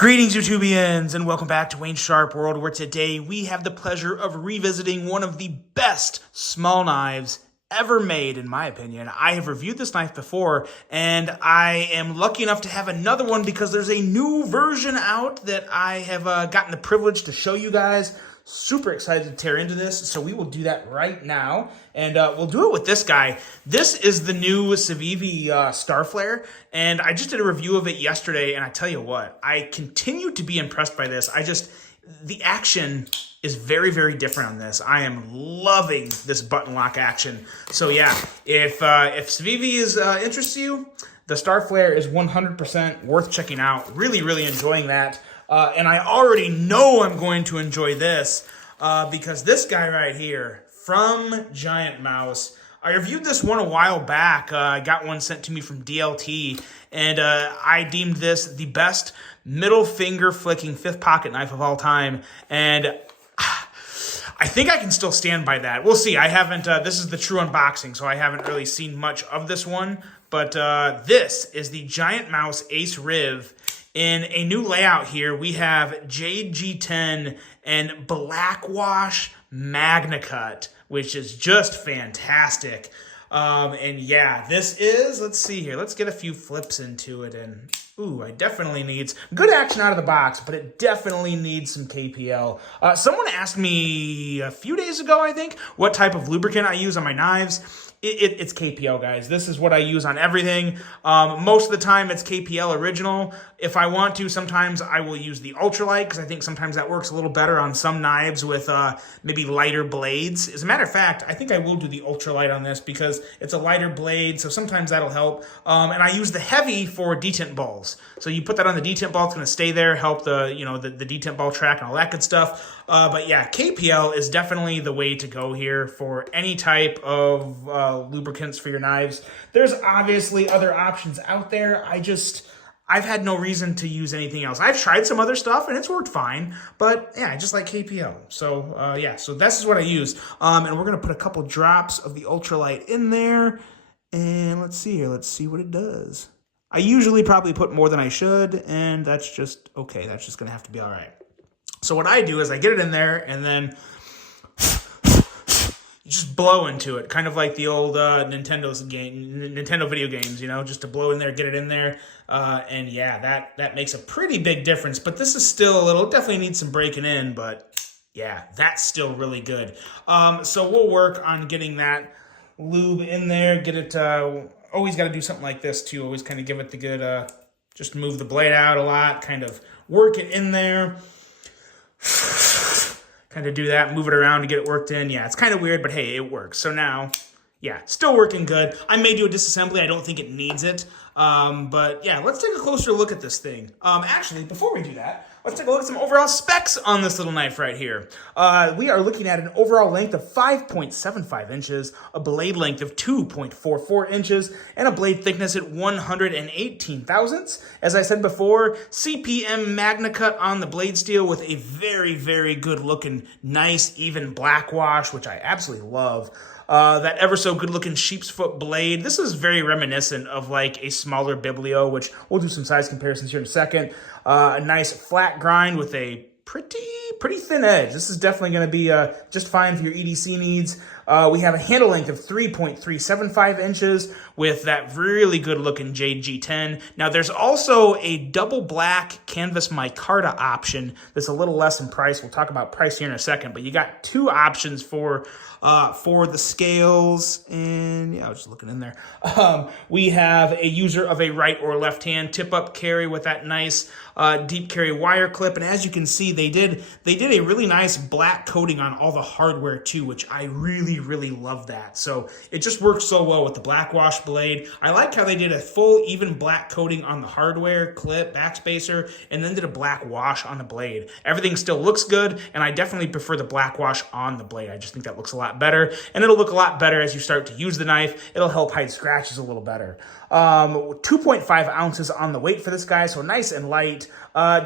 Greetings, YouTubians, and welcome back to Wayne Sharp World, where today we have the pleasure of revisiting one of the best small knives ever made, in my opinion. I have reviewed this knife before, and I am lucky enough to have another one because there's a new version out that I have gotten the privilege to show you guys. Super excited to tear into this, so we will do that right now, and we'll do it with this guy. This is the new Civivi Star Flare, and I just did a review of it yesterday, and I tell you what, I continue to be impressed by this. The action is very, very different on this. I am loving this button lock action. So yeah, if Civivi is interests you, the Star Flare is 100% worth checking out. Really, really enjoying that. And I already know I'm going to enjoy this because this guy right here from Giant Mouse, I reviewed this one a while back. I got one sent to me from DLT, and I deemed this the best middle finger flicking fifth pocket knife of all time. And I think I can still stand by that. We'll see. I haven't, this is the true unboxing, so I haven't really seen much of this one. But this is the Giant Mouse Ace Riv. In a new layout here, we have Jade G10 and Black Wash Magna Cut, which is just fantastic. And yeah, this is, let's see here, let's get a few flips into it. And ooh, I definitely need good action out of the box, but it definitely needs some KPL. Someone asked me a few days ago, I think, what type of lubricant I use on my knives. It's KPL, guys. This is what I use on everything. Most of the time, it's KPL original. If I want to, sometimes I will use the ultralight because I think sometimes that works a little better on some knives with maybe lighter blades. As a matter of fact, I think I will do the ultralight on this because it's a lighter blade, so sometimes that'll help. And I use the heavy for detent balls. So you put that on the detent ball, it's going to stay there, help the detent ball track and all that good stuff. But yeah, KPL is definitely the way to go here for any type of lubricants for your knives. There's obviously other options out there. I've had no reason to use anything else. I've tried some other stuff and it's worked fine, but yeah, I just like KPL. So yeah, so this is what I use. And we're gonna put a couple drops of the ultralight in there, and let's see here. Let's see what it does. I usually probably put more than I should, and that's just okay. That's just gonna have to be all right. So what I do is I get it in there, and then you just blow into it, kind of like the old Nintendo video games, you know, just to blow in there, get it in there, and yeah, that makes a pretty big difference. But this is still a little, definitely needs some breaking in, but yeah, that's still really good. So we'll work on getting that lube in there, get it, always got to do something like this too, always kind of give it the good, just move the blade out a lot, kind of work it in there. Kind of do that, move it around to get it worked in. Yeah, it's kind of weird, but hey, it works. So now, yeah, still working good. I may do a disassembly. I don't think it needs it. But yeah, let's take a closer look at this thing. Actually, before we do that, let's take a look at some overall specs on this little knife right here. We are looking at an overall length of 5.75 inches, a blade length of 2.44 inches, and a blade thickness at 118 thousandths. As I said before, CPM Magna Cut on the blade steel with a very, very good looking, nice, even black wash, which I absolutely love. That ever so good looking sheep's foot blade. This is very reminiscent of like a smaller Biblio, which we'll do some size comparisons here in a second. A nice flat grind with a pretty thin edge. This is definitely going to be just fine for your EDC needs. We have a handle length of 3.375 inches with that really good looking Jade G10. Now there's also a double black canvas micarta option that's a little less in price. We'll talk about price here in a second, but you got two options for the scales, and yeah, I was just looking in there. We have a user of a right or left hand tip up carry with that nice deep carry wire clip, and as you can see, they did a really nice black coating on all the hardware too, which I really love that. So it just works so well with the black wash blade. I like how they did a full even black coating on the hardware clip backspacer, and then did a black wash on the blade. Everything still looks good, and I definitely prefer the black wash on the blade. I just think that looks a lot better, and it'll look a lot better as you start to use the knife. It'll help hide scratches a little better. 2.5 ounces on the weight for this guy, so nice and light.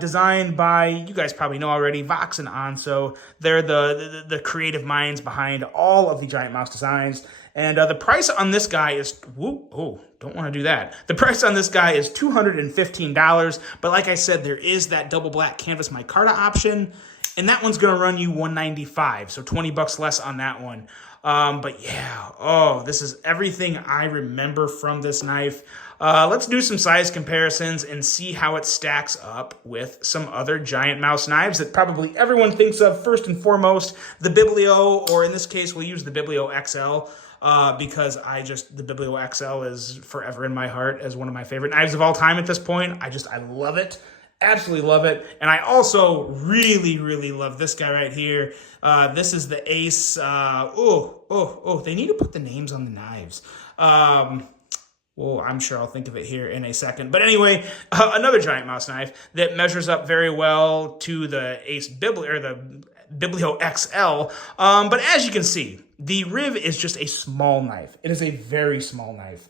Designed by, you guys probably know already, Vox and Onso. They're the creative minds behind all of the Giant Mouse designs. And the price on this guy is, don't want to do that. The price on this guy is $215. But like I said, there is that double black canvas micarta option. And that one's going to run you $195, so 20 bucks less on that one. But yeah, this is everything I remember from this knife. Let's do some size comparisons and see how it stacks up with some other giant mouse knives that probably everyone thinks of first and foremost, the Biblio, or in this case, we'll use the Biblio XL. Because the Biblio XL is forever in my heart as one of my favorite knives of all time at this point. I love it. Absolutely love it. And I also really, really love this guy right here. This is the Ace. They need to put the names on the knives. Well, I'm sure I'll think of it here in a second. But anyway, another giant mouse knife that measures up very well to the Ace Biblio, or the Biblio XL. But as you can see, the Riv is just a small knife. It is a very small knife.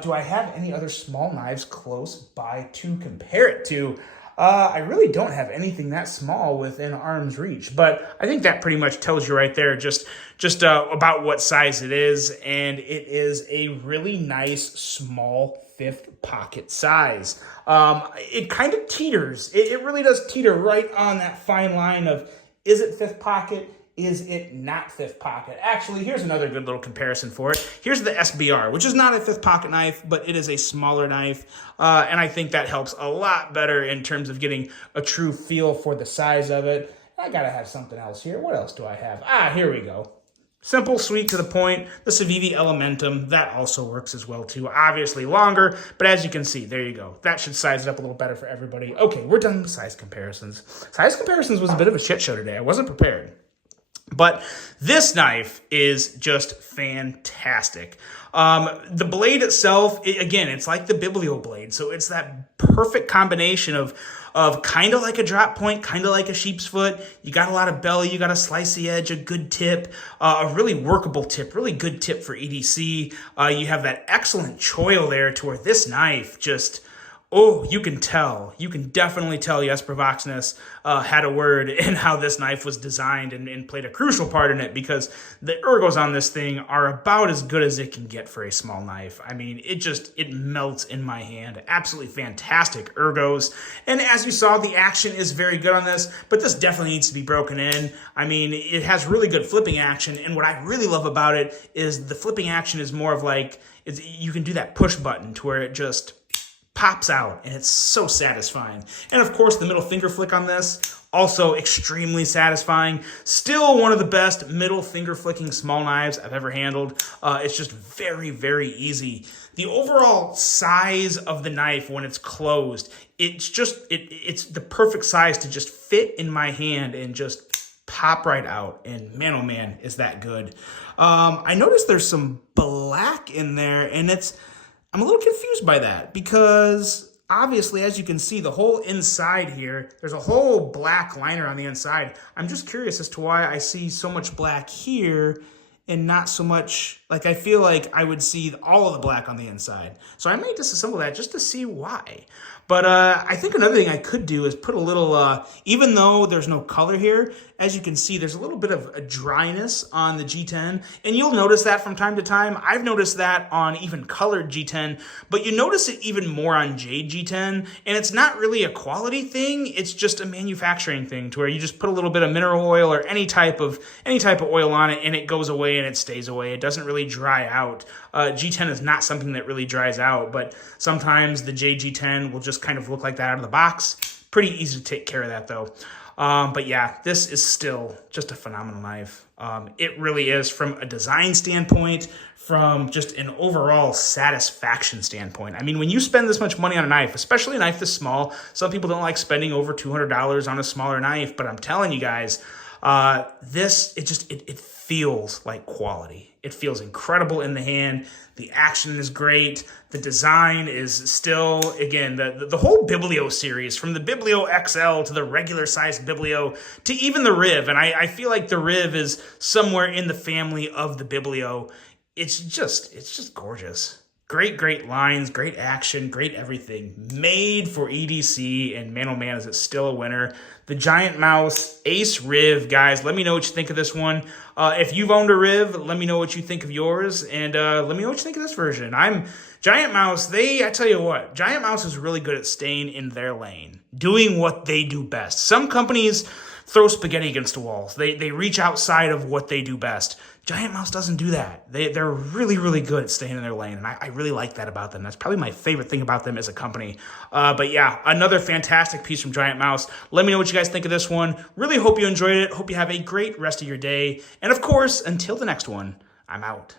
Do I have any other small knives close by to compare it to? I really don't have anything that small within arm's reach, but I think that pretty much tells you right there just about what size it is, and it is a really nice small fifth pocket size. It kind of teeters. It really does teeter right on that fine line of, is it fifth pocket? Is it not fifth pocket? Actually, here's another good little comparison for it. Here's the SBR, which is not a fifth pocket knife, but it is a smaller knife. And I think that helps a lot better in terms of getting a true feel for the size of it. I gotta have something else here. What else do I have? Here we go. Simple, sweet, to the point. The Civivi Elementum, that also works as well too. Obviously longer, but as you can see, there you go. That should size it up a little better for everybody. Okay, we're done with size comparisons. Size comparisons was a bit of a shit show today. I wasn't prepared. But this knife is just fantastic. The blade itself, again, it's like the Biblio blade. So it's that perfect combination of kind of like a drop point, kind of like a sheep's foot. You got a lot of belly, you got a slicey edge, a good tip, a really workable tip, really good tip for EDC. You have that excellent choil there to where this knife just... you can tell. You can definitely tell Jesper Voxness had a word in how this knife was designed and played a crucial part in it, because the ergos on this thing are about as good as it can get for a small knife. I mean, it melts in my hand. Absolutely fantastic ergos. And as you saw, the action is very good on this, but this definitely needs to be broken in. I mean, it has really good flipping action, and what I really love about it is the flipping action is more of like, you can do that push button to where it just pops out, and it's so satisfying. And of course, the middle finger flick on this, also extremely satisfying. Still one of the best middle finger flicking small knives I've ever handled. It's just very, very easy. The overall size of the knife when it's closed, it's the perfect size to just fit in my hand and just pop right out. And man, oh man, is that good. I noticed there's some black in there, and I'm a little confused by that, because obviously, as you can see, the whole inside here, there's a whole black liner on the inside. I'm just curious as to why I see so much black here and not so much, like I feel like I would see all of the black on the inside. So I may disassemble that just to see why. But I think another thing I could do is put a little, even though there's no color here, as you can see, there's a little bit of a dryness on the G10. And you'll notice that from time to time. I've noticed that on even colored G10, but you notice it even more on Jade G10. And it's not really a quality thing. It's just a manufacturing thing, to where you just put a little bit of mineral oil or any type of oil on it, and it goes away and it stays away. It doesn't really dry out. G10 is not something that really dries out, but sometimes the JG10 will just kind of look like that out of the box. Pretty easy to take care of that though. But yeah, this is still just a phenomenal knife. It really is, from a design standpoint, from just an overall satisfaction standpoint. I mean, when you spend this much money on a knife, especially a knife this small, some people don't like spending over $200 on a smaller knife, but I'm telling you guys, it feels like quality. It feels incredible in the hand. The action is great. The design is still, again, the whole Biblio series, from the Biblio XL to the regular sized Biblio to even the Riv. And I feel like the Riv is somewhere in the family of the Biblio. It's just gorgeous. Great lines, great action, great everything. Made for EDC, and man, oh man, is it still a winner. The Giant Mouse Ace Riv, guys, let me know what you think of this one. If you've owned a Riv, let me know what you think of yours, and let me know what you think of this version. Giant Mouse, I tell you what, Giant Mouse is really good at staying in their lane, doing what they do best. Some companies throw spaghetti against the walls. They reach outside of what they do best. Giant Mouse doesn't do that. They're really good at staying in their lane, and I really like that about them. That's probably my favorite thing about them as a company. But yeah, another fantastic piece from Giant Mouse. Let me know what you guys think of this one. Really hope you enjoyed it. Hope you have a great rest of your day. And of course, until the next one, I'm out.